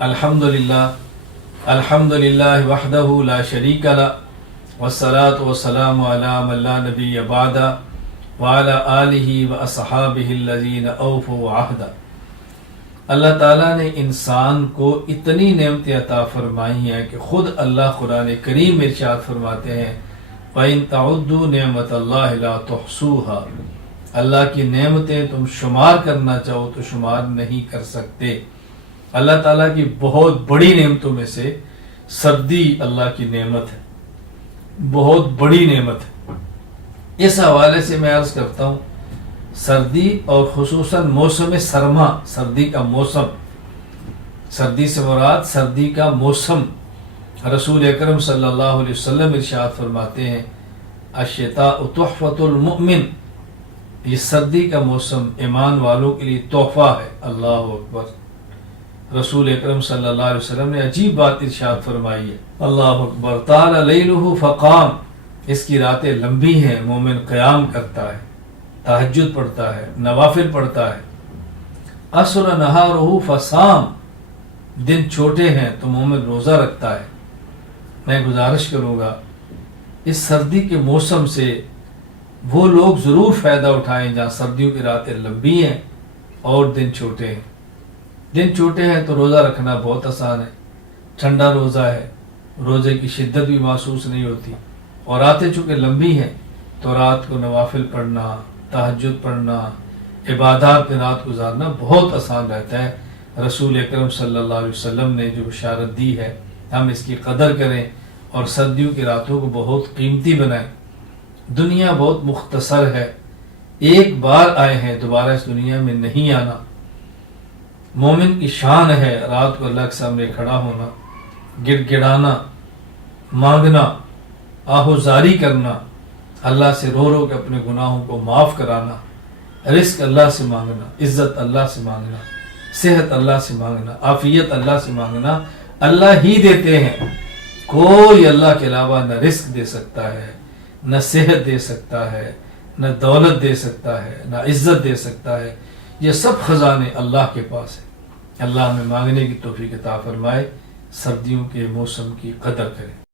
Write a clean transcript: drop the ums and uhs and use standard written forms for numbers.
الحمدللہ وحدہ لا شریک لہ والصلاة والسلام علی من لا نبی بعدہ وعلی آلہ واصحابہ الذین اوفوا عہدہ۔ اللہ تعالیٰ نے انسان کو اتنی نعمتیں عطا فرمائی ہیں کہ خود اللہ قرآن کریم ارشاد فرماتے ہیں وَإِن تَعُدُّوا نِعْمَةَ اللَّهِ لَا تُحْصُوهَا، اللہ کی نعمتیں تم شمار کرنا چاہو تو شمار نہیں کر سکتے۔ اللہ تعالیٰ کی بہت بڑی نعمتوں میں سے سردی اللہ کی نعمت ہے، بہت بڑی نعمت ہے۔ اس حوالے سے میں عرض کرتا ہوں، سردی اور خصوصاً موسم سرما، سردی کا موسم، سردی سے مراد سردی کا موسم، رسول اکرم صلی اللہ علیہ وسلم ارشاد فرماتے ہیں الشتاء تحفۃ المؤمن، یہ سردی کا موسم ایمان والوں کے لیے تحفہ ہے۔ اللہ اکبر، رسول اکرم صلی اللہ علیہ وسلم نے عجیب بات ارشاد فرمائی ہے، اللہ اکبر، طال لیلہ فقام، اس کی راتیں لمبی ہیں، مومن قیام کرتا ہے، تہجد پڑھتا ہے، نوافل پڑھتا ہے۔ قصر نہارہ فصام، دن چھوٹے ہیں تو مومن روزہ رکھتا ہے۔ میں گزارش کروں گا اس سردی کے موسم سے وہ لوگ ضرور فائدہ اٹھائیں جہاں سردیوں کی راتیں لمبی ہیں اور دن چھوٹے ہیں۔ دن چھوٹے ہیں تو روزہ رکھنا بہت آسان ہے، ٹھنڈا روزہ ہے، روزے کی شدت بھی محسوس نہیں ہوتی، اور راتیں چونکہ لمبی ہیں تو رات کو نوافل پڑھنا، تہجد پڑھنا، عبادات میں رات گزارنا بہت آسان رہتا ہے۔ رسول اکرم صلی اللہ علیہ وسلم نے جو بشارت دی ہے ہم اس کی قدر کریں اور سردیوں کی راتوں کو بہت قیمتی بنائیں۔ دنیا بہت مختصر ہے، ایک بار آئے ہیں، دوبارہ اس دنیا میں نہیں آنا۔ مومن کی شان ہے رات کو اللہ کے سامنے کھڑا ہونا، گڑ گڑانا، مانگنا، آہوزاری کرنا، اللہ سے رو رو کے اپنے گناہوں کو معاف کرانا، رزق اللہ سے مانگنا، عزت اللہ سے مانگنا، صحت اللہ سے مانگنا، عافیت اللہ سے مانگنا۔ اللہ ہی دیتے ہیں، کوئی اللہ کے علاوہ نہ رزق دے سکتا ہے، نہ صحت دے سکتا ہے، نہ دولت دے سکتا ہے، نہ عزت دے سکتا ہے۔ یہ سب خزانے اللہ کے پاس ہیں۔ اللہ ہمیں مانگنے کی توفیق عطا فرمائے، سردیوں کے موسم کی قدر کریں۔